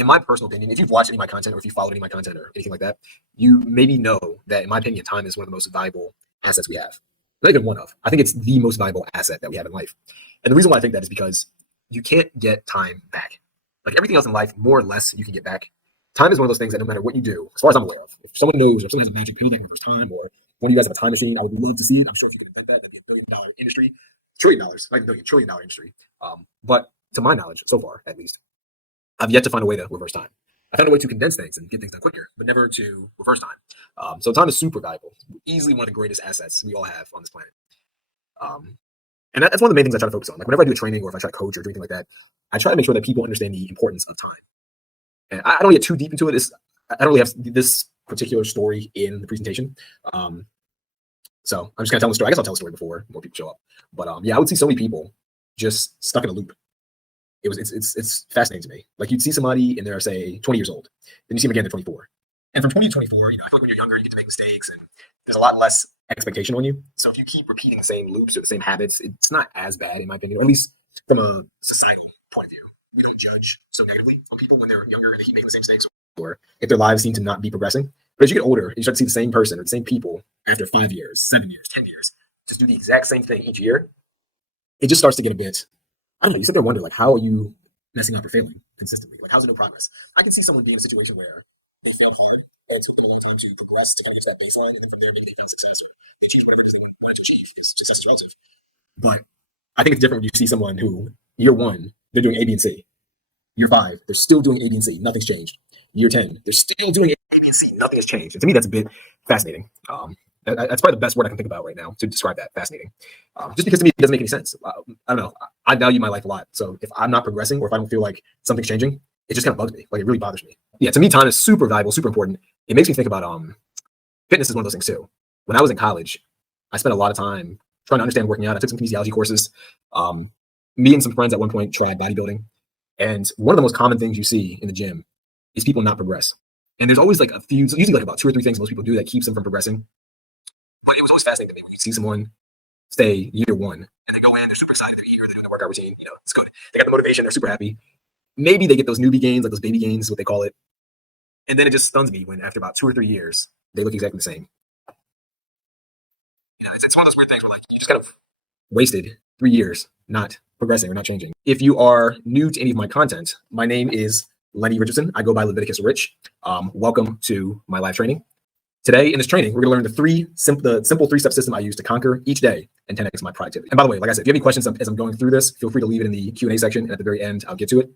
in my personal opinion, if you've watched any of my content or if you followed any of my content or anything like that, you maybe know that, in my opinion, time is one of the most valuable assets we have. Not even one of. I think it's the most valuable asset that we have in life. And the reason why I think that is because you can't get time back. Like everything else in life, more or less, you can get back. Time is one of those things that no matter what you do, as far as I'm aware of, if someone knows or if someone has a magic pill that can reverse time, or one of you guys have a time machine, I would love to see it. I'm sure if you could invent that, that'd be $1 billion industry, $1 trillion, not $1 trillion industry. But to my knowledge, so far at least, I've yet to find a way to reverse time. I found a way to condense things and get things done quicker, but never to reverse time. So time is super valuable, easily one of the greatest assets we all have on this planet. And that's one of the main things I try to focus on. Like whenever I do a training or if I try to coach or do anything like that, I try to make sure that people understand the importance of time. And I don't get too deep into it. I don't really have this particular story in the presentation. So I'm just gonna tell the story. I guess I'll tell the story before more people show up. But yeah, I would see so many people just stuck in a loop. It's fascinating to me. Like you'd see somebody and they're say 20 years old, then you see them again at 24. And from 20 to 24, I feel like when you're younger, you get to make mistakes and there's a lot less expectation on you. So if you keep repeating the same loops or the same habits, it's not as bad in my opinion, or at least from a societal point of view. We don't judge so negatively on people when they're younger and they keep making the same mistakes, or if their lives seem to not be progressing. But as you get older, you start to see the same person or the same people after 5 years, 7 years, 10 years, just do the exact same thing each year. It just starts to get a bit, I don't know, you sit there and wonder, like, how are you messing up or failing consistently? Like, how's it no progress? I can see someone being in a situation where they failed hard, but it took them a long time to progress to kind of get to that baseline, and then from there, maybe they found success, or they achieved whatever it is they wanted to achieve, because success is relative. But I think it's different when you see someone who, year one, they're doing A, B, and C. Year 5, they're still doing A, B, and C. Nothing's changed. Year 10, they're still doing A, B, and C. Nothing has changed. And to me, that's a bit fascinating. That's probably the best word I can think about right now to describe that. Fascinating. Just because to me, it doesn't make any sense. I don't know. I value my life a lot. So if I'm not progressing or if I don't feel like something's changing, it just kind of bugs me. Like it really bothers me. Yeah, to me, time is super valuable, super important. It makes me think about fitness is one of those things too. When I was in college, I spent a lot of time trying to understand working out. I took some kinesiology courses. Me and some friends at one point tried bodybuilding. And one of the most common things you see in the gym is people not progress. And there's always like a few, usually like about 2 or 3 things most people do that keeps them from progressing. But it was always fascinating to me when you see someone stay year 1 and they go in, they're super excited to be here, they're doing their workout routine, it's good. They got the motivation, they're super happy. Maybe they get those newbie gains, like those baby gains is what they call it. And then it just stuns me when after about 2 or 3 years, they look exactly the same. It's one of those weird things where like you just kind of wasted 3 years not progressing or not changing. If you are new to any of my content, my name is Lenny Richardson. I go by Leviticus Rich. Welcome to my live training. Today in this training, we're going to learn the simple 3-step system I use to conquer each day and 10x my productivity. And by the way, like I said, if you have any questions as I'm going through this, feel free to leave it in the Q&A section, and at the very end, I'll get to it.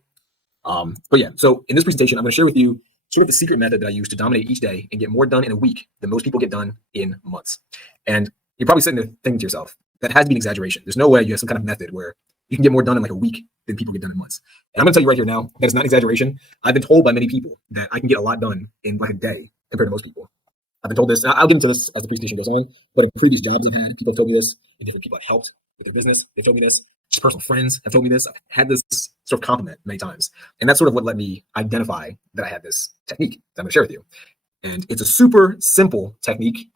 But yeah, so in this presentation, I'm going to share with you sort of the secret method that I use to dominate each day and get more done in a week than most people get done in months. And you're probably sitting there thinking to yourself, that has to be an exaggeration. There's no way you have some kind of method where you can get more done in like a week than people get done in months. And I'm going to tell you right here now, that is not an exaggeration. I've been told by many people that I can get a lot done in like a day compared to most people. I've been told this. I'll get into this as the presentation goes on, but in previous jobs I've had, people have told me this, and different people I've helped with their business, they've told me this. Just personal friends have told me this. I've had this sort of compliment many times. And that's sort of what let me identify that I had this technique that I'm going to share with you. And it's a super simple technique.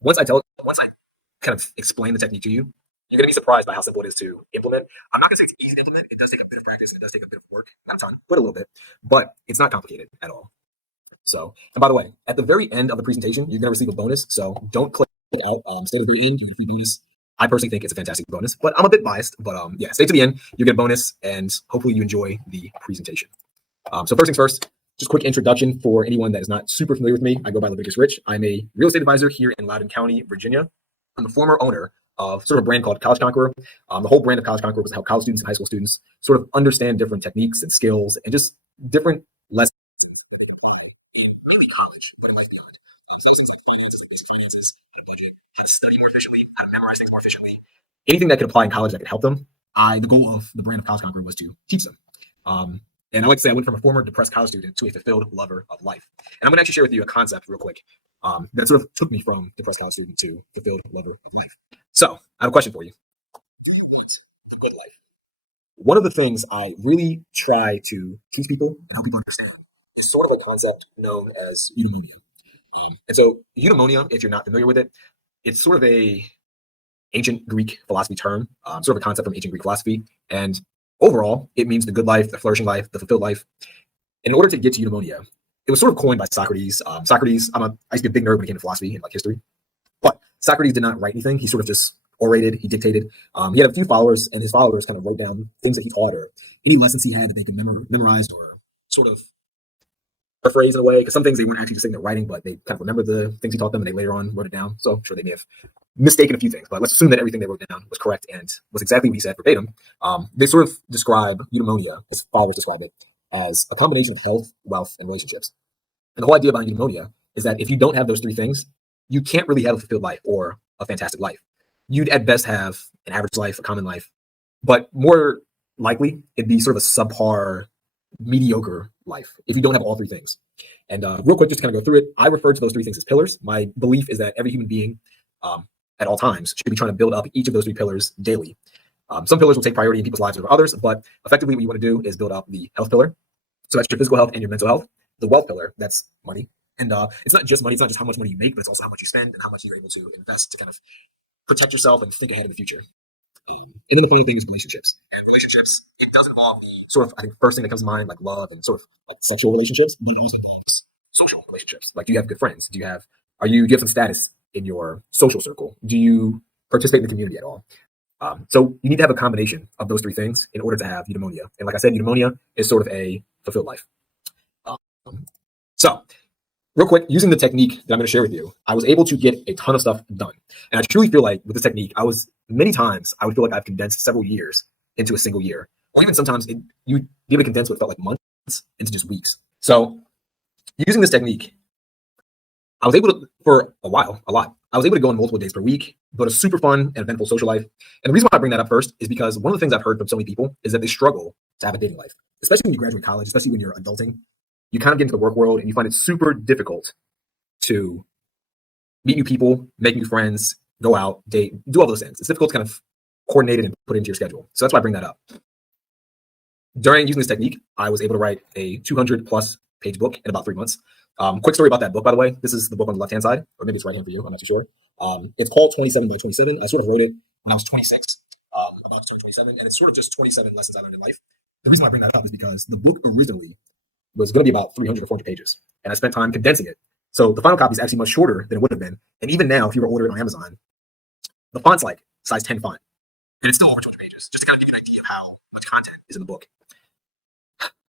Once I kind of explain the technique to you, you're going to be surprised by how simple it is to implement. I'm not going to say it's easy to implement. It does take a bit of practice, and it does take a bit of work. Not a ton, but a little bit. But it's not complicated at all. So, and by the way, at the very end of the presentation, you're going to receive a bonus. So don't click out. Stay to the very end. Bonus. I personally think it's a fantastic bonus, but I'm a bit biased. But yeah, stay to the end. You get a bonus, and hopefully you enjoy the presentation. So first things first, just a quick introduction for anyone that is not super familiar with me. I go by Leviticus Rich. I'm a real estate advisor here in Loudoun County, Virginia. I'm the former owner of sort of a brand called College Conqueror. The whole brand of College Conqueror was to help college students and high school students sort of understand different techniques and skills and just different lessons in mainly college, but in life beyond. Things like finances, basic finances, budget, how to study more efficiently, how to memorize things more efficiently. Anything that could apply in college that could help them. The goal of the brand of College Conqueror was to teach them. And I like to say I went from a former depressed college student to a fulfilled lover of life. And I'm going to actually share with you a concept real quick that sort of took me from depressed college student to fulfilled lover of life. So I have a question for you. What's a good life? One of the things I really try to teach people and help people understand is sort of a concept known as eudaimonia. And so eudaimonia, if you're not familiar with it, it's sort of a ancient Greek philosophy term, sort of a concept from ancient Greek philosophy. And overall, it means the good life, the flourishing life, the fulfilled life. In order to get to eudaimonia, it was sort of coined by Socrates. Socrates, I used to be a big nerd when it came to philosophy and like history, but Socrates did not write anything. He sort of just orated, he dictated. He had a few followers, and his followers kind of wrote down things that he taught or any lessons he had that they could memorize or sort of paraphrase in a way, because some things they weren't actually just saying they're writing, but they kind of remembered the things he taught them and they later on wrote it down. So I'm sure they may have mistaken a few things, but let's assume that everything they wrote down was correct and was exactly what he said verbatim. They sort of describe eudaimonia, his followers describe it, as a combination of health, wealth, and relationships. And the whole idea behind eudaimonia is that if you don't have those three things, you can't really have a fulfilled life or a fantastic life. You'd at best have an average life, a common life, but more likely it'd be sort of a subpar, mediocre life if you don't have all three things. And real quick, just to kind of go through it, I refer to those three things as pillars. My belief is that every human being at all times should be trying to build up each of those three pillars daily. Some pillars will take priority in people's lives over others, but effectively what you want to do is build up the health pillar. So that's your physical health and your mental health. The wealth pillar, that's money. And it's not just money, it's not just how much money you make, but it's also how much you spend and how much you're able to invest to kind of protect yourself and think ahead in the future. And then the funny thing is relationships. And relationships, it does involve sort of, I think, first thing that comes to mind, like love and sort of like sexual relationships, but it also involves social relationships. Like, do you have good friends? Do you have some status in your social circle? Do you participate in the community at all? So you need to have a combination of those three things in order to have eudaimonia. And like I said, eudaimonia is sort of a fulfilled life. So real quick, using the technique that I'm going to share with you, I was able to get a ton of stuff done. And I truly feel like with this technique, many times I would feel like I've condensed several years into a single year. Or even sometimes you'd be able to condense what felt like months into just weeks. So using this technique, I was able to, for a lot, I was able to go on multiple dates per week, build a super fun and eventful social life. And the reason why I bring that up first is because one of the things I've heard from so many people is that they struggle to have a dating life, especially when you graduate college, especially when you're adulting. You kind of get into the work world and you find it super difficult to meet new people, make new friends, go out, date, do all those things. It's difficult to kind of coordinate it and put it into your schedule. So that's why I bring that up. During using this technique, I was able to write a 200 plus page book in about 3 months. Quick story about that book, by the way. This is the book on the left-hand side, or maybe it's right-hand for you. I'm not too sure. It's called 27 by 27. I sort of wrote it when I was 26, about to turn 27, and it's sort of just 27 lessons I learned in life. The reason why I bring that up is because the book originally was going to be about 300 or 400 pages, and I spent time condensing it. So the final copy is actually much shorter than it would have been. And even now, if you were to order it on Amazon, the font's like size 10 font, and it's still over 200 pages, just to kind of give you an idea of how much content is in the book.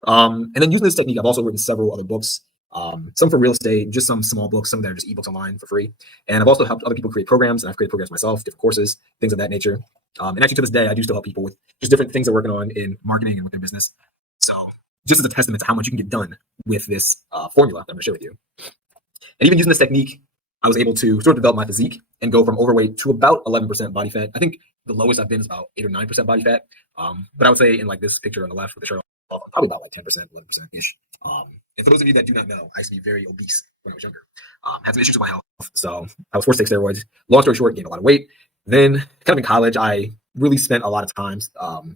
And then using this technique, I've also written several other books, some for real estate, just some small books, some that are just ebooks online for free. And I've also helped other people create programs, and I've created programs myself, different courses, things of that nature. And actually to this day, I do still help people with just different things they're working on in marketing and with their business. So just as a testament to how much you can get done with this formula that I'm going to share with you. And even using this technique, I was able to sort of develop my physique and go from overweight to about 11% body fat. I think the lowest I've been is about 8 or 9% body fat. But I would say in like this picture on the left with the shirt on, probably about like 10%, 11%-ish. And for those of you that do not know, I used to be very obese when I was younger. Had some issues with my health. So I was forced to take steroids. Long story short, gained a lot of weight. Then kind of in college, I really spent a lot of times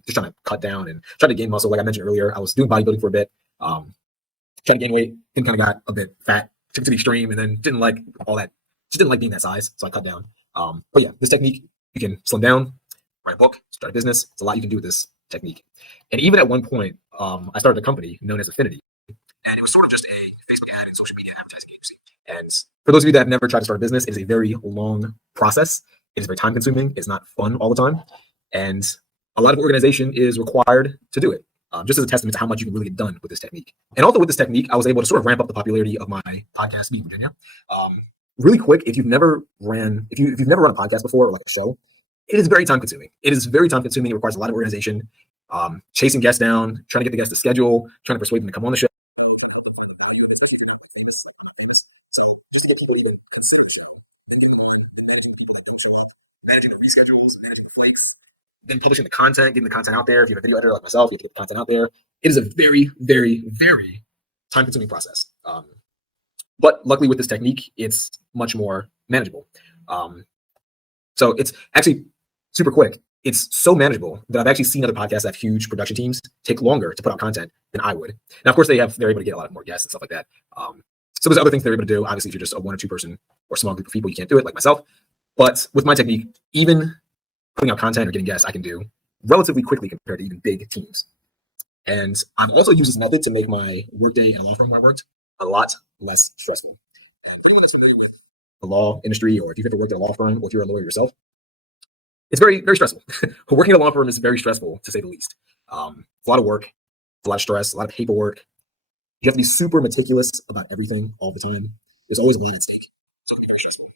just trying to cut down and trying to gain muscle. Like I mentioned earlier, I was doing bodybuilding for a bit, trying to gain weight, then kind of got a bit fat, took it to the extreme, and then didn't like all that. Just didn't like being that size, so I cut down. But yeah, this technique, you can slim down, write a book, start a business. It's a lot you can do with this technique. And even at one point, I started a company known as Affinity. And it was sort of just a Facebook ad and social media advertising agency. And for those of you that have never tried to start a business, it is a very long process. It is very time consuming. It's not fun all the time. And a lot of organization is required to do it, just as a testament to how much you can really get done with this technique. And also with this technique, I was able to sort of ramp up the popularity of my podcast, Meeting Virginia. Really quick, if you've never run a podcast before or like a show, it is very time consuming. It is very time consuming. It requires a lot of organization, chasing guests down, trying to get the guests to schedule, trying to persuade them to come on the show. Just so people even consider it. Managing the reschedules, managing the flights, then publishing the content, getting the content out there. If you have a video editor like myself, you have to get the content out there. It is a very, very, very time-consuming process. But luckily with this technique, it's much more manageable. So it's actually super quick. It's so manageable that I've actually seen other podcasts that have huge production teams take longer to put out content than I would. Now, of course, they're able to get a lot more guests and stuff like that. So there's other things they're able to do. Obviously, if you're just a 1 or 2 person or small group of people, you can't do it like myself. But with my technique, even putting out content or getting guests, I can do relatively quickly compared to even big teams. And I've also used this method to make my workday in a law firm where I worked a lot less stressful. If anyone that's familiar with the law industry, or if you've ever worked at a law firm, or if you're a lawyer yourself, it's very, very stressful. Working at a law firm is very stressful, to say the least. It's a lot of work, a lot of stress, a lot of paperwork. You have to be super meticulous about everything all the time. There's always a lot at stake. So I'm very stressful.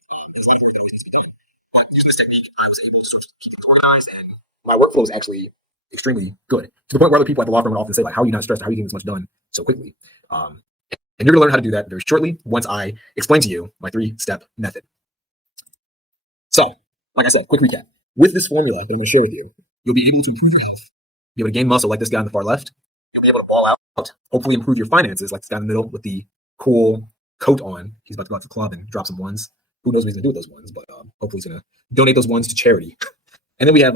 Using this technique, I was able to sort of keep things organized, and my workflow is actually extremely good, to the point where other people at the law firm would often say, like, "How are you not stressed? How are you getting this much done so quickly?" Um, and you're going to learn how to do that very shortly once I explain to you my three-step method. So, like I said, quick recap. With this formula that I'm going to share with you, you'll be able to improve your health, be able to gain muscle like this guy on the far left. You'll be able to ball out, hopefully improve your finances like this guy in the middle with the cool coat on. He's about to go out to the club and drop some ones. Who knows what he's going to do with those ones, but hopefully he's going to donate those ones to charity. And then we have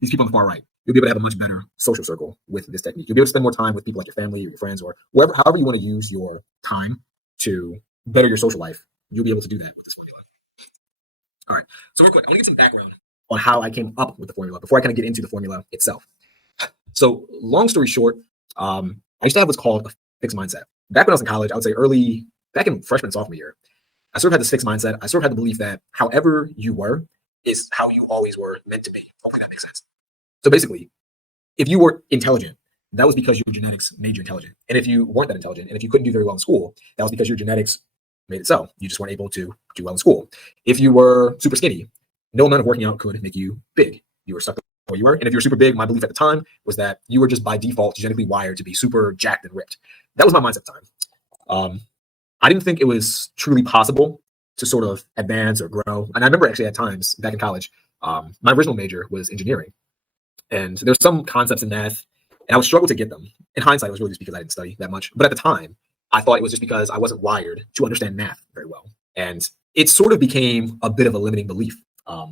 these people on the far right. You'll be able to have a much better social circle with this technique. You'll be able to spend more time with people like your family or your friends, or whoever, however you want to use your time to better your social life. You'll be able to do that with this formula. All right. So real quick, I want to get some background on how I came up with the formula before I kind of get into the formula itself. So long story short, I used to have what's called a fixed mindset. Back when I was in college, I would say back in freshman and sophomore year, I sort of had this fixed mindset. I sort of had the belief that however you were is how you always were meant to be. Hopefully that makes sense. So basically, if you were intelligent, that was because your genetics made you intelligent. And if you weren't that intelligent, and if you couldn't do very well in school, that was because your genetics made it so. You just weren't able to do well in school. If you were super skinny, no amount of working out could make you big. You were stuck where you were. And if you were super big, my belief at the time was that you were just by default genetically wired to be super jacked and ripped. That was my mindset at the time. I didn't think it was truly possible to sort of advance or grow. And I remember actually at times back in college, my original major was engineering. And there's some concepts in math, and I would struggle to get them. In hindsight, it was really just because I didn't study that much. But at the time, I thought it was just because I wasn't wired to understand math very well. And it sort of became a bit of a limiting belief, so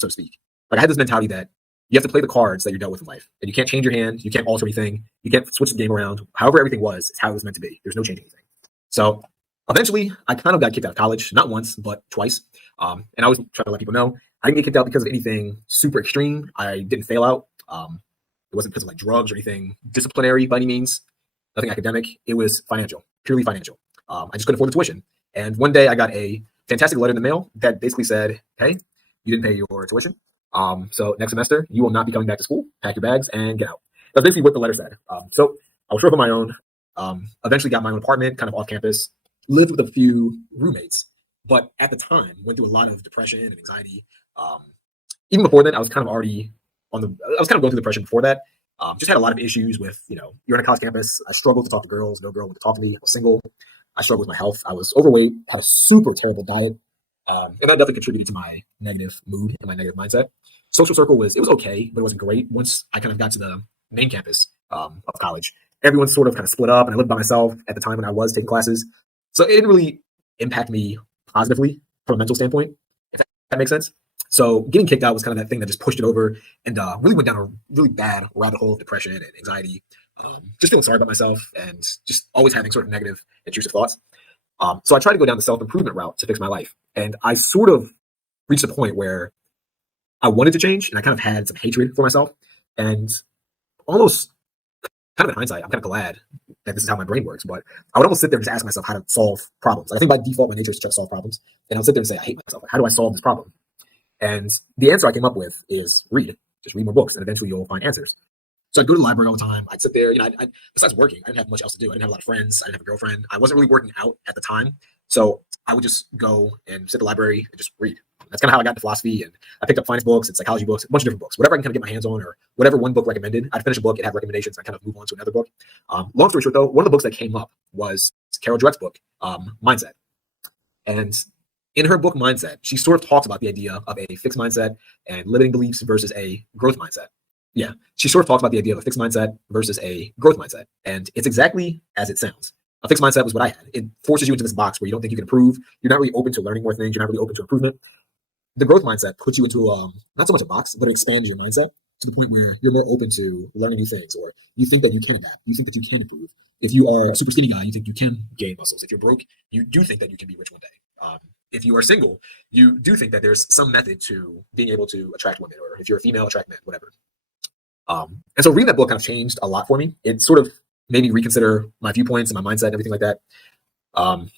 to speak. Like I had this mentality that you have to play the cards that you're dealt with in life, and you can't change your hand, you can't alter anything, you can't switch the game around. However everything was, is how it was meant to be. There's no changing anything. So eventually, I kind of got kicked out of college, not once, but twice. And I always try to let people know I didn't get kicked out because of anything super extreme. I didn't fail out. It wasn't because of like drugs or anything disciplinary by any means, nothing academic. It was financial, purely financial. I just couldn't afford the tuition. And one day I got a fantastic letter in the mail that basically said, "Hey, you didn't pay your tuition. So next semester, you will not be coming back to school. Pack your bags and get out." That's basically what the letter said. So I was short on my own. Eventually got my own apartment, kind of off campus, lived with a few roommates. But at the time, went through a lot of depression and anxiety. Even before then, I was kind of already I was kind of going through depression before that. Just had a lot of issues with, you're on a college campus. I struggled to talk to girls. No girl would talk to me. I was single. I struggled with my health. I was overweight, had a super terrible diet. And that definitely contributed to my negative mood and my negative mindset. Social circle it was okay, but it wasn't great. Once I kind of got to the main campus of college, everyone sort of kind of split up, and I lived by myself at the time when I was taking classes. So it didn't really impact me positively from a mental standpoint, if that makes sense. So getting kicked out was kind of that thing that just pushed it over, and really went down a really bad rabbit hole of depression and anxiety. Just feeling sorry about myself, and just always having sort of negative, intrusive thoughts. So I tried to go down the self-improvement route to fix my life. And I sort of reached a point where I wanted to change, and I kind of had some hatred for myself. And almost kind of in hindsight, I'm kind of glad that this is how my brain works. But I would almost sit there and just ask myself how to solve problems. Like I think by default, my nature is to try to solve problems. And I'll sit there and say, I hate myself. Like, how do I solve this problem? And the answer I came up with is read. Just read more books, and eventually you'll find answers. So I'd go to the library all the time. I'd sit there, besides working, I didn't have much else to do. I didn't have a lot of friends. I didn't have a girlfriend. I wasn't really working out at the time. So I would just go and sit at the library and just read. That's kind of how I got into philosophy. And I picked up finance books and psychology books, a bunch of different books, whatever I can kind of get my hands on, or whatever one book recommended. I'd finish a book, it'd have recommendations. I kind of move on to another book. Long story short, though, one of the books that came up was Carol Dweck's book, Mindset. And in her book, Mindset, she sort of talks about the idea of a fixed mindset and limiting beliefs versus a growth mindset. Yeah, she sort of talks about the idea of a fixed mindset versus a growth mindset. And it's exactly as it sounds. A fixed mindset was what I had. It forces you into this box where you don't think you can improve. You're not really open to learning more things. You're not really open to improvement. The growth mindset puts you into not so much a box, but it expands your mindset to the point where you're more open to learning new things, or you think that you can adapt. You think that you can improve. If you are a super skinny guy, you think you can gain muscles. If you're broke, you do think that you can be rich one day. If you are single, you do think that there's some method to being able to attract women, or if you're a female, attract men, whatever. And so reading that book kind of changed a lot for me. It sort of made me reconsider my viewpoints and my mindset and everything like that. Um,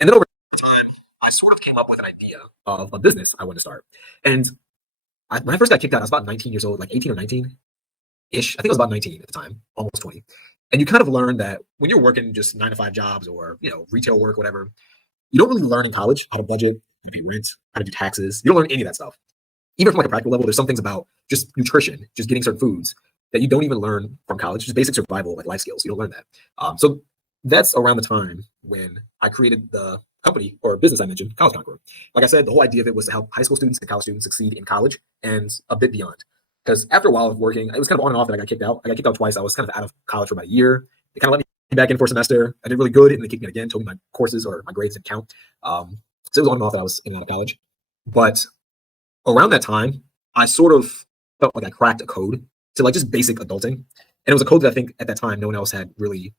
and then over time, I sort of came up with an idea of a business I wanted to start. And when I first got kicked out, I was about 19 years old, like 18 or 19 ish. I think I was about 19 at the time, almost 20. And you kind of learn that when you're working just 9 to 5 jobs or, retail work, whatever, you don't really learn in college how to budget, how to pay rent, how to do taxes. You don't learn any of that stuff. Even from like a practical level, there's some things about just nutrition, just getting certain foods that you don't even learn from college, just basic survival, like life skills. You don't learn that. So that's around the time when I created the company or business I mentioned, College Conqueror. Like I said, the whole idea of it was to help high school students and college students succeed in college and a bit beyond. Because after a while of working, it was kind of on and off that I got kicked out. I got kicked out twice. I was kind of out of college for about a year. They kind of let me back in for a semester. I did really good, and they kicked me out again, told me my courses or my grades didn't count. So it was on and off that I was in and out of college. But around that time, I sort of felt like I cracked a code to like just basic adulting. And it was a code that I think at that time no one else had really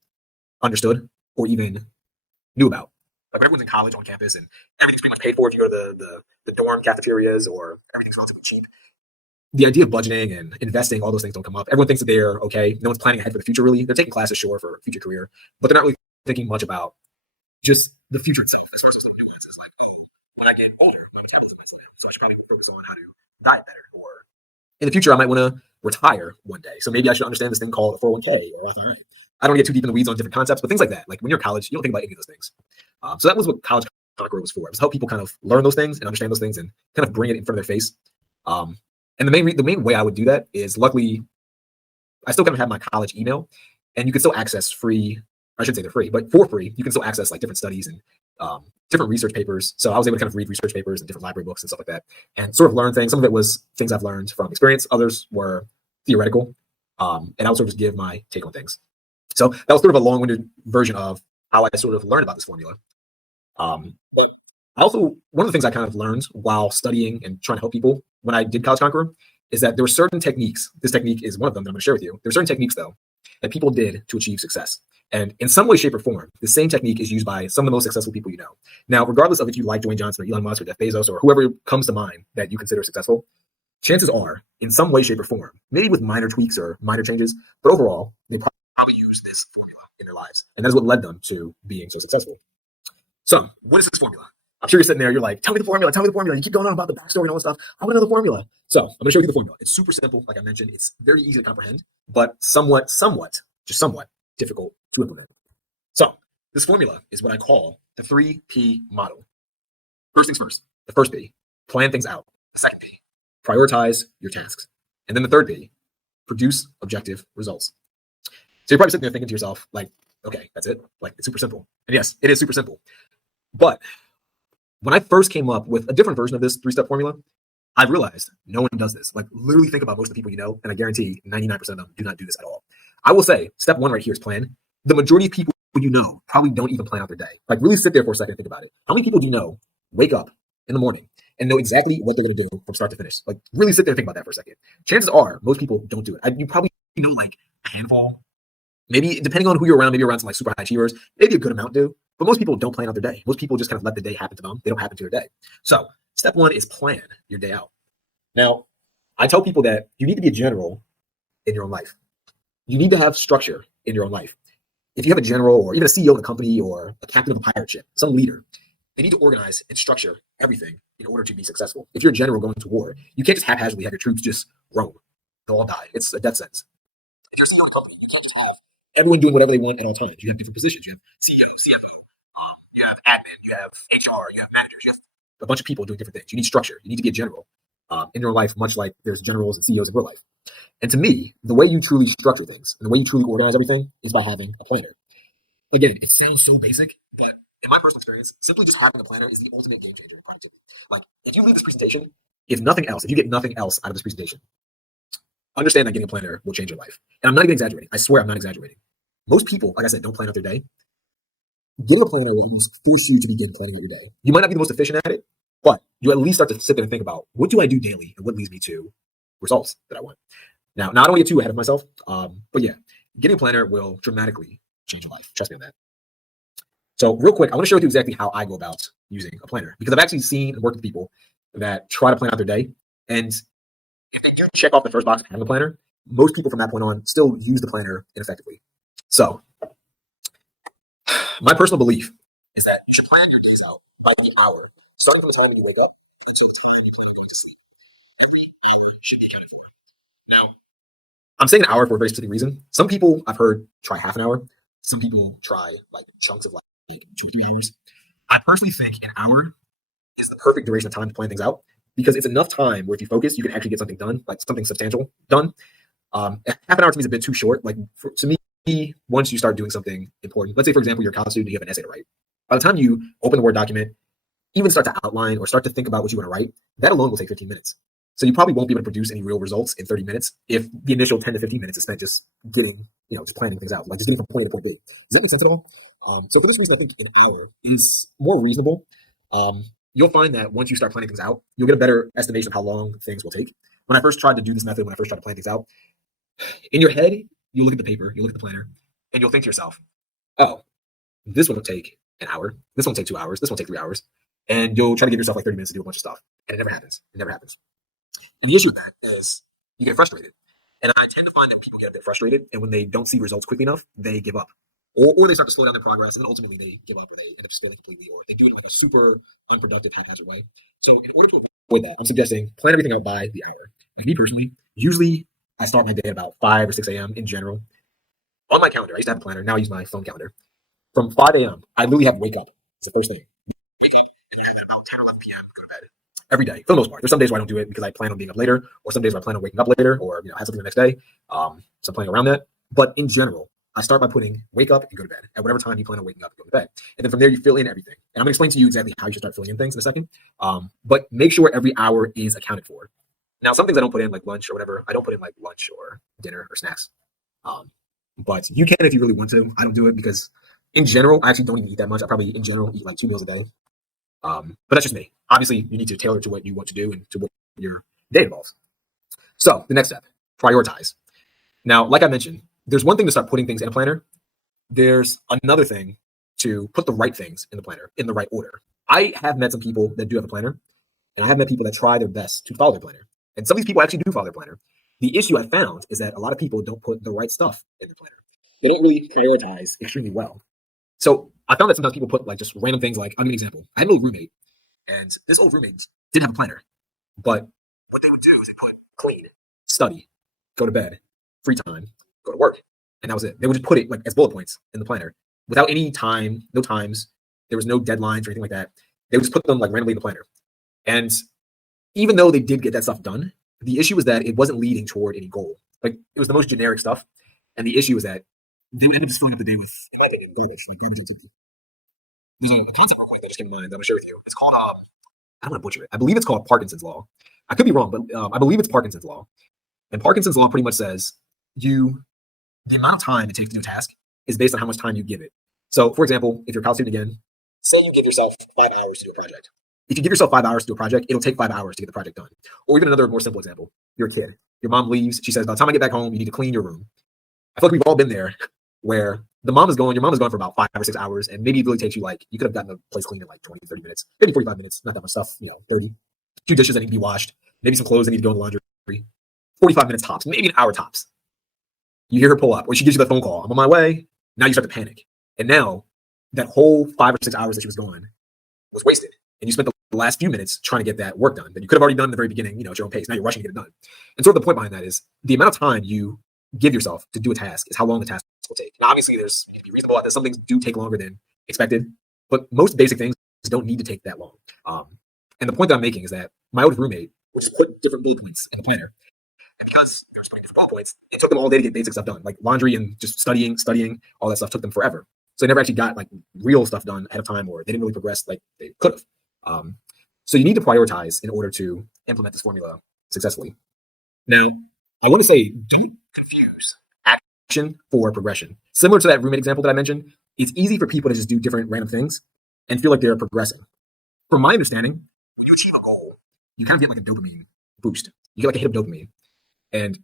understood or even knew about. Like when everyone's in college on campus and everything's pretty much paid for if you go to the dorm cafeterias or everything's relatively cheap. The idea of budgeting and investing, all those things don't come up. Everyone thinks that they're okay. No one's planning ahead for the future, really. They're taking classes, sure, for a future career, but they're not really thinking much about just the future itself as far as some nuances. Like, oh, when I get older, my metabolism might slow down, so I should probably focus on how to diet better. Or in the future, I might want to retire one day, so maybe I should understand this thing called a 401k or Roth IRA. I don't get too deep in the weeds on different concepts, but things like that. Like when you're in college, you don't think about any of those things. So that was what College Conqueror was for. It was help people kind of learn those things and understand those things and kind of bring it in front of their face. And the main way I would do that is, luckily, I still kind of have my college email, and you can still access free. I should say they're free, but for free, you can still access like different studies and different research papers. So I was able to kind of read research papers and different library books and stuff like that, and sort of learn things. Some of it was things I've learned from experience. Others were theoretical, and I would sort of just give my take on things. So that was sort of a long-winded version of how I sort of learned about this formula. But I also, one of the things I kind of learned while studying and trying to help people when I did College Conqueror is that there were certain techniques. This technique is one of them that I'm going to share with you. There are certain techniques, though, that people did to achieve success. And in some way, shape, or form, the same technique is used by some of the most successful people you know. Now, regardless of if you like Dwayne Johnson or Elon Musk or Jeff Bezos or whoever comes to mind that you consider successful, chances are, in some way, shape, or form, maybe with minor tweaks or minor changes, but overall, they probably use this formula in their lives. And that is what led them to being so successful. So, what is this formula? I'm sure you're sitting there, you're like, tell me the formula, tell me the formula. You keep going on about the backstory and all this stuff. I want to know the formula. So I'm going to show you the formula. It's super simple. Like I mentioned, it's very easy to comprehend, but somewhat difficult to implement. So this formula is what I call the 3P model. First things first, the first P, plan things out. The second P, prioritize your tasks. And then the third P, produce objective results. So you're probably sitting there thinking to yourself, like, okay, that's it. Like, it's super simple. And yes, it is super simple. But when I first came up with a different version of this 3-step formula, I realized no one does this. Like, literally think about most of the people you know, and I guarantee 99% of them do not do this at all. I will say, step one right here is plan. The majority of people you know probably don't even plan out their day. Like, really sit there for a second and think about it. How many people do you know wake up in the morning and know exactly what they're going to do from start to finish? Like, really sit there and think about that for a second. Chances are, most people don't do it. You probably know, like, a handful. Maybe, depending on who you're around, maybe around some like super high achievers, maybe a good amount do. But most people don't plan out their day. Most people just kind of let the day happen to them. They don't happen to their day. So step one is plan your day out. Now, I tell people that you need to be a general in your own life. You need to have structure in your own life. If you have a general or even a CEO of a company or a captain of a pirate ship, some leader, they need to organize and structure everything in order to be successful. If you're a general going to war, you can't just haphazardly have your troops just roam. They'll all die. It's a death sentence. If you're a CEO of a company, you can't just have everyone doing whatever they want at all times. You have different positions. You have CEO, CFO, you have admin, you have HR, you have managers, you have a bunch of people doing different things. You need structure. You need to be a general in your life, much like there's generals and CEOs in real life. And to me, the way you truly structure things and the way you truly organize everything is by having a planner. Again, it sounds so basic, but in my personal experience, simply just having a planner is the ultimate game changer in productivity. Like, if you leave this presentation, if nothing else, if you get nothing else out of this presentation, understand that getting a planner will change your life. And I'm not even exaggerating. I swear I'm not exaggerating. Most people, like I said, don't plan out their day. Getting a planner will at least force you to begin planning your day. You might not be the most efficient at it, but you at least start to sit there and think about, what do I do daily and what leads me to results that I want. Now, I don't want to get too ahead of myself, but yeah, getting a planner will dramatically change your life. Trust me on that. So real quick, I want to share with you exactly how I go about using a planner, because I've actually seen and worked with people that try to plan out their day, and if they do check off the first box of having a planner, most people from that point on still use the planner ineffectively. So my personal belief is that you should plan your days out by the hour, starting from the time you wake up until the time you plan on going to sleep. Every hour should be accounted for. Now, I'm saying an hour for a very specific reason. Some people I've heard try half an hour. Some people try like chunks of like 2 to 3 hours. I personally think an hour is the perfect duration of time to plan things out because it's enough time where if you focus, you can actually get something done, like something substantial done. Half an hour to me is a bit too short. Like to me, once you start doing something important, let's say for example, you're a college student, you have an essay to write. By the time you open the Word document, even start to outline or start to think about what you want to write, that alone will take 15 minutes. So you probably won't be able to produce any real results in 30 minutes if the initial 10 to 15 minutes is spent just getting, just planning things out, like just getting from point A to point B. Does that make sense at all? So for this reason, I think an hour is more reasonable. You'll find that once you start planning things out, you'll get a better estimation of how long things will take. When I first tried to do this method, when I first tried to plan things out, in your head, you look at the paper, you look at the planner, and you'll think to yourself, oh, this one will take an hour, this one will take 2 hours, this one will take 3 hours, and you'll try to give yourself like 30 minutes to do a bunch of stuff, and it never happens. It never happens. And the issue with that is you get frustrated. And I tend to find that people get a bit frustrated, and when they don't see results quickly enough, they give up. Or they start to slow down their progress, and then ultimately they give up, or they end up failing completely, or they do it in like a super unproductive, haphazard way. So in order to avoid that, I'm suggesting plan everything out by the hour. Like me personally, usually I start my day at about 5 or 6 a.m. in general. On my calendar, I used to have a planner. Now I use my phone calendar. From 5 a.m., I literally have wake up. It's the first thing. About 10 or 11 p.m. go to bed every day for the most part. There's some days where I don't do it because I plan on being up later, or some days where I plan on waking up later, or have something the next day. So I'm planning around that. But in general, I start by putting wake up and go to bed at whatever time you plan on waking up and go to bed. And then from there, you fill in everything. And I'm going to explain to you exactly how you should start filling in things in a second. But make sure every hour is accounted for. Now, some things I don't put in, like lunch or whatever, I don't put in like lunch or dinner or snacks. But you can if you really want to. I don't do it because in general, I actually don't even eat that much. I probably in general eat like 2 meals a day. But that's just me. Obviously, you need to tailor it to what you want to do and to what your day involves. So the next step, prioritize. Now, like I mentioned, there's one thing to start putting things in a planner. There's another thing to put the right things in the planner in the right order. I have met some people that do have a planner, and I have met people that try their best to follow their planner. And some of these people actually do follow their planner. The issue I found is that a lot of people don't put the right stuff in their planner. They don't really prioritize extremely well. So I found that sometimes people put like just random things like, I'll give you an example. I had an old roommate, and this old roommate didn't have a planner. But what they would do is they put clean, study, go to bed, free time, go to work. And that was it. They would just put it like as bullet points in the planner without any time, no times. There was no deadlines or anything like that. They would just put them like randomly in the planner. And even though they did get that stuff done, the issue was that it wasn't leading toward any goal. Like it was the most generic stuff. And the issue was that they ended up just filling up the day with garbage. There's a concept real quick that just came to mind that I'm gonna share with you. It's called I don't want to butcher it. I believe it's called Parkinson's law. I could be wrong, but I believe it's Parkinson's law. And Parkinson's law pretty much says the amount of time it takes to do a task is based on how much time you give it. So, for example, if you're a college student again, say you give yourself 5 hours to do a project. If you give yourself 5 hours to do a project, it'll take 5 hours to get the project done. Or even another more simple example, you're a kid. Your mom leaves. She says, by the time I get back home, you need to clean your room. I feel like we've all been there where your mom is gone for about 5 or 6 hours, and maybe it really takes you you could have gotten the place clean in like 20, 30 minutes, maybe 45 minutes, not that much stuff, 30. 2 dishes that need to be washed, maybe some clothes that need to go in the laundry. 45 minutes tops, maybe an hour tops. You hear her pull up, or she gives you the phone call. I'm on my way. Now you start to panic. And now that whole 5 or 6 hours that she was gone was wasted. And you spent the last few minutes trying to get that work done that you could have already done in the very beginning, at your own pace. Now you're rushing to get it done. And sort of the point behind that is the amount of time you give yourself to do a task is how long the task will take. Now, obviously, you need to be reasonable at this. Some things do take longer than expected, but most basic things don't need to take that long. And the point that I'm making is that my old roommate would just put different bullet points in the planner. And because they were putting different bullet points, it took them all day to get basic stuff done. Like laundry and just studying, all that stuff took them forever. So they never actually got like real stuff done ahead of time, or they didn't really progress like they could have. So you need to prioritize in order to implement this formula successfully. Now, I want to say, don't confuse action for progression. Similar to that roommate example that I mentioned, it's easy for people to just do different random things and feel like they're progressing. From my understanding, when you achieve a goal, you kind of get like a dopamine boost. You get like a hit of dopamine. And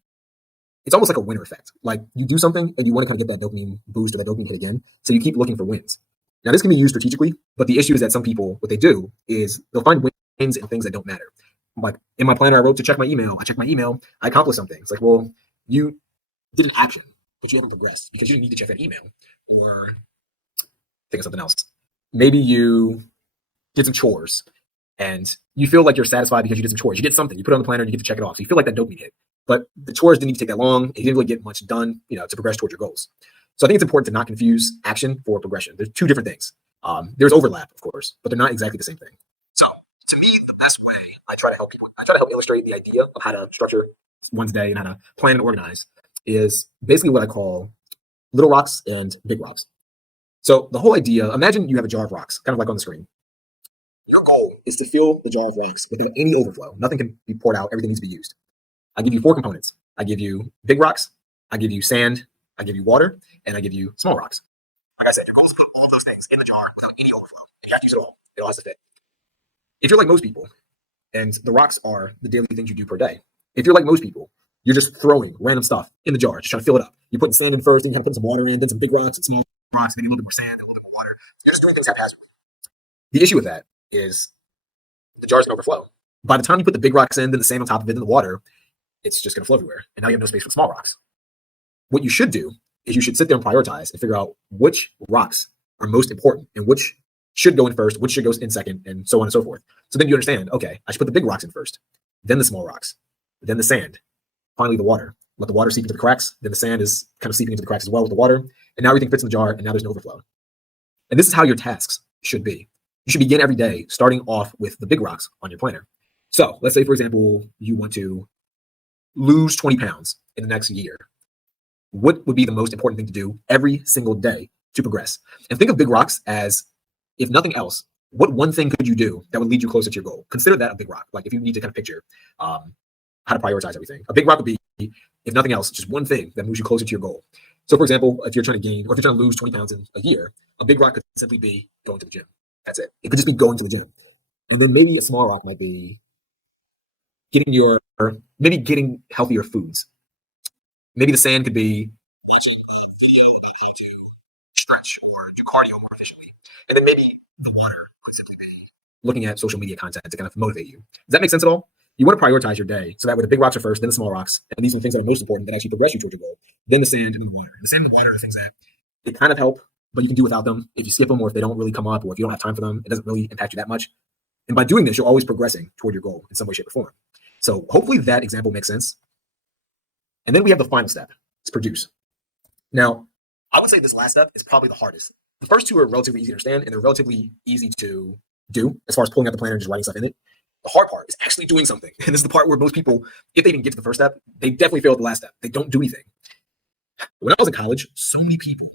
it's almost like a winner effect. Like you do something and you want to kind of get that dopamine boost or that dopamine hit again. So you keep looking for wins. Now, this can be used strategically, but the issue is that some people, what they do is they'll find wins in things that don't matter. Like in my planner, I wrote to check my email. I check my email. I accomplished something. It's like, well, You did an action, but you haven't progressed because you didn't need to check that email or think of something else. Maybe you did some chores and you feel like you're satisfied because you did some chores. You did something, you put it on the planner and you get to check it off. So you feel like that dopamine hit. But the chores didn't need to take that long. You didn't really get much done, to progress towards your goals. So I think it's important to not confuse action for progression. There's two different things. There's overlap, of course, but they're not exactly the same thing. So to me, the best way I try to help people, I try to help illustrate the idea of how to structure one's day and how to plan and organize is basically what I call little rocks and big rocks. So the whole idea, imagine you have a jar of rocks, kind of like on the screen. Your goal is to fill the jar of rocks without any overflow. Nothing can be poured out. Everything needs to be used. I give you 4 components. I give you big rocks, I give you sand, I give you water, and I give you small rocks. Like I said, your goal is to put all of those things in the jar without any overflow. And you have to use it all. It all has to fit. If you're like most people, and the rocks are the daily things you do per day, if you're like most people, you're just throwing random stuff in the jar, just trying to fill it up. You're putting sand in first, then you kind of put some water in, then some big rocks and small rocks, maybe a little bit more sand, then a little bit more water. You're just doing things haphazardly. The issue with that is the jar's gonna overflow. By the time you put the big rocks in, then the sand on top of it, then the water, it's just gonna flow everywhere. And now you have no space for the small rocks. What you should do is you should sit there and prioritize and figure out which rocks are most important and which should go in first, which should go in second, and so on and so forth. So then you understand, okay, I should put the big rocks in first, then the small rocks, then the sand, finally the water. Let the water seep into the cracks, then the sand is kind of seeping into the cracks as well with the water, and now everything fits in the jar, and now there's no overflow. And this is how your tasks should be. You should begin every day starting off with the big rocks on your planner. So let's say, for example, you want to lose 20 pounds in the next year. What would be the most important thing to do every single day to progress? And think of big rocks as, if nothing else, what one thing could you do that would lead you closer to your goal? Consider that a big rock. Like if you need to kind of picture how to prioritize everything. A big rock would be, if nothing else, just one thing that moves you closer to your goal. So for example, if you're trying to gain or if you're trying to lose 20 pounds in a year, a big rock could simply be going to the gym. That's it. It could just be going to the gym. And then maybe a small rock might be getting healthier foods. Maybe the sand could be stretch or do cardio more efficiently. And then maybe the water could simply be looking at social media content to kind of motivate you. Does that make sense at all? You want to prioritize your day so that way the big rocks are first, then the small rocks, and these are the things that are most important that actually progress you towards your goal. Then the sand and then the water. And the sand and the water are the things that they kind of help, but you can do without them. If you skip them or if they don't really come up or if you don't have time for them, it doesn't really impact you that much. And by doing this, you're always progressing toward your goal in some way, shape, or form. So hopefully that example makes sense. And then we have the final step. It's produce. Now, I would say this last step is probably the hardest. The first two are relatively easy to understand and they're relatively easy to do as far as pulling out the planner and just writing stuff in it. The hard part is actually doing something. And this is the part where most people, if they didn't get to the first step, they definitely fail at the last step. They don't do anything. When I was in college, so many people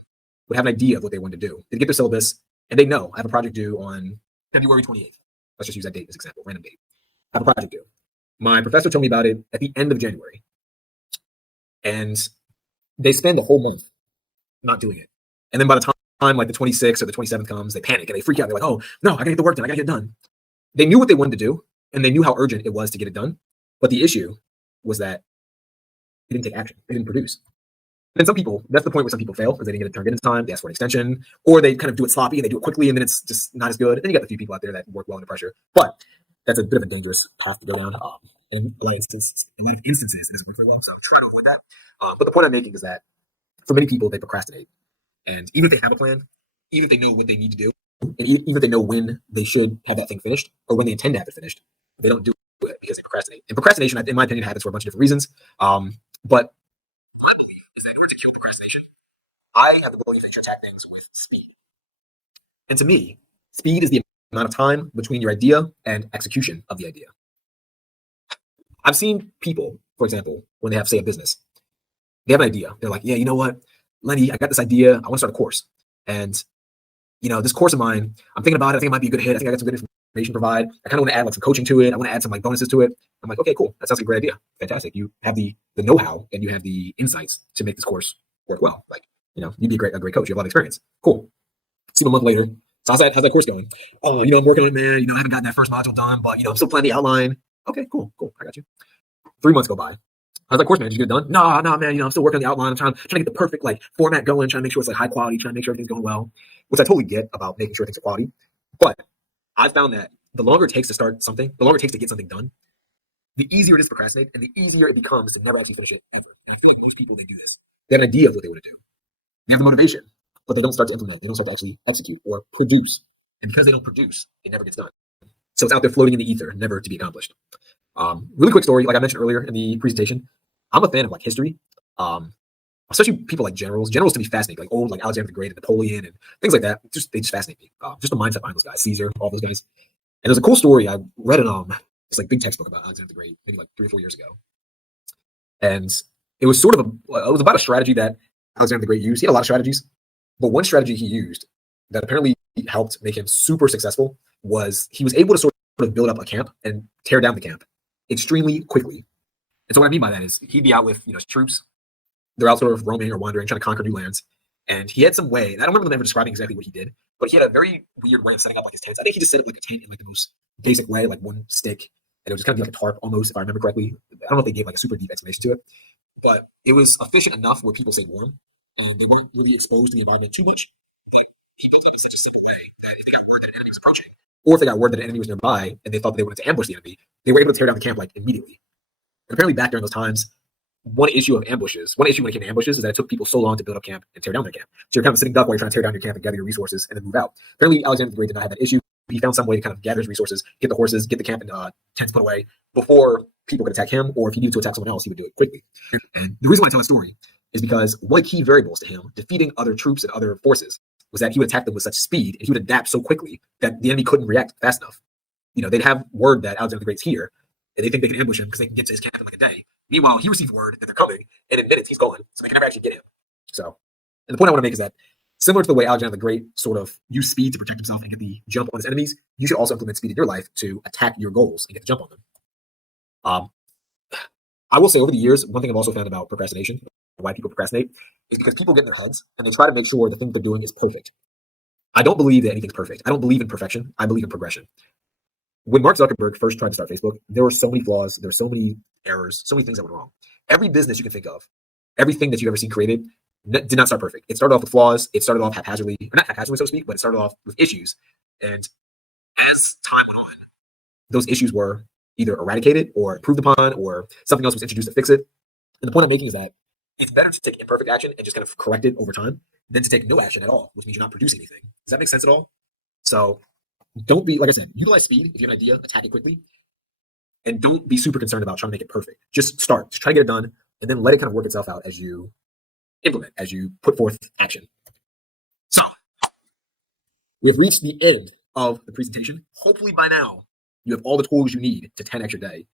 would have an idea of what they wanted to do. They'd get their syllabus and they know I have a project due on February 28th. Let's just use that date as an example, random date. I have a project due. My professor told me about it at the end of January. And they spend the whole month not doing it. And then by the time like the 26th or the 27th comes, they panic and they freak out. They're like, oh, no, I got to get the work done. I got to get it done. They knew what they wanted to do and they knew how urgent it was to get it done. But the issue was that they didn't take action. They didn't produce. And then some people, that's the point where some people fail because they didn't get it turned in time. They ask for an extension or they kind of do it sloppy and they do it quickly and then it's just not as good. And then you got a few people out there that work well under pressure. But that's a bit of a dangerous path to go down. In a lot of instances, it doesn't work very well. So try to avoid that. But the point I'm making is that for many people, they procrastinate. And even if they have a plan, even if they know what they need to do, and even if they know when they should have that thing finished or when they intend to have it finished, they don't do it because they procrastinate. And procrastination, in my opinion, happens for a bunch of different reasons. But my belief is that in order to kill procrastination, I have the belief that you should attack things with speed. And to me, speed is the amount of time between your idea and execution of the idea. I've seen people, for example, when they have, say, a business, they have an idea. They're like, yeah, you know what, Lenny, I got this idea. I want to start a course. And, this course of mine, I'm thinking about it. I think it might be a good hit. I think I got some good information to provide. I kind of want to add like some coaching to it. I want to add some like bonuses to it. I'm like, okay, cool. That sounds like a great idea. Fantastic. You have the know-how and you have the insights to make this course work well. Like, you'd be a great coach. You have a lot of experience. Cool. See you a month later. So how's that course going? Oh, I'm working on it, man. I haven't gotten that first module done, but I'm still planning the outline. Okay, cool. I got you. 3 months go by. How's that course, man? Did you get it done? No, man. I'm still working on the outline. I'm trying to get the perfect format going. Trying to make sure it's high quality. Trying to make sure everything's going well. Which I totally get about making sure things are quality. But I found that the longer it takes to start something, the longer it takes to get something done, the easier it is to procrastinate and the easier it becomes to never actually finish it ever. And I feel like most people, they do this. They have an idea of what they want to do. They have the motivation, but they don't start to implement. They don't start to actually execute or produce. And because they don't produce, it never gets done. So it's out there floating in the ether, never to be accomplished. Really quick story, like I mentioned earlier in the presentation, I'm a fan of like history, especially people like generals. Generals to me fascinating, like old, like Alexander the Great and Napoleon and things like that. They just fascinate me. Just the mindset behind those guys, Caesar, all those guys. And there's a cool story I read in it's like big textbook about Alexander the Great, maybe like 3 or 4 years ago, and it was sort of it was about a strategy that Alexander the Great used. He had a lot of strategies, but one strategy he used that apparently helped make him super successful was he was able to sort of build up a camp and tear down the camp extremely quickly. And so what I mean by that is he'd be out with his troops. They're out sort of roaming or wandering, trying to conquer new lands. And he had some way, and I don't remember them ever describing exactly what he did, but he had a very weird way of setting up like his tents. I think he just set up like a tent in like the most basic way, like one stick, and it would just kind of be like a tarp almost, if I remember correctly. I don't know if they gave like a super deep explanation to it, but it was efficient enough where people stayed warm and they weren't really exposed to the environment too much. He built it in such a simple way that if they got word that an enemy was approaching, or if they got word that an enemy was nearby and they thought that they wanted to ambush the enemy, they were able to tear down the camp like immediately. And apparently back during those times, one issue when it came to ambushes is that it took people so long to build up camp and tear down their camp. So you're kind of sitting duck while you're trying to tear down your camp and gather your resources and then move out. Apparently Alexander the Great did not have that issue. He found some way to kind of gather his resources, get the horses, get the camp and tents put away before people could attack him, or if he needed to attack someone else, he would do it quickly. And the reason why I tell that story is because one of the key variables to him defeating other troops and other forces was that he would attack them with such speed and he would adapt so quickly that the enemy couldn't react fast enough. They'd have word that Alexander the Great's here, and they think they can ambush him because they can get to his camp in like a day. Meanwhile, he received word that they're coming, and in minutes he's gone, so they can never actually get him. So, and the point I want to make is that similar to the way Alexander the Great sort of used speed to protect himself and get the jump on his enemies, you should also implement speed in your life to attack your goals and get the jump on them. I will say over the years, one thing I've also found about procrastination, why people procrastinate, is because people get in their heads and they try to make sure the thing they're doing is perfect. I don't believe that anything's perfect. I don't believe in perfection. I believe in progression. When Mark Zuckerberg first tried to start Facebook, there were so many flaws, there were so many errors, so many things that were wrong. Every business you can think of, everything that you've ever seen created, did not start perfect. It started off with flaws. It started off haphazardly, or not haphazardly, so to speak, but it started off with issues. And as time went on, those issues were either eradicated or improved upon, or something else was introduced to fix it. And the point I'm making is that it's better to take imperfect action and just kind of correct it over time than to take no action at all, which means you're not producing anything. Does that make sense at all? So don't be, like I said, utilize speed. If you have an idea, attack it quickly. And don't be super concerned about trying to make it perfect. Just start, just try to get it done, and then let it kind of work itself out as you implement, as you put forth action. So we have reached the end of the presentation. Hopefully by now, you have all the tools you need to 10x your day.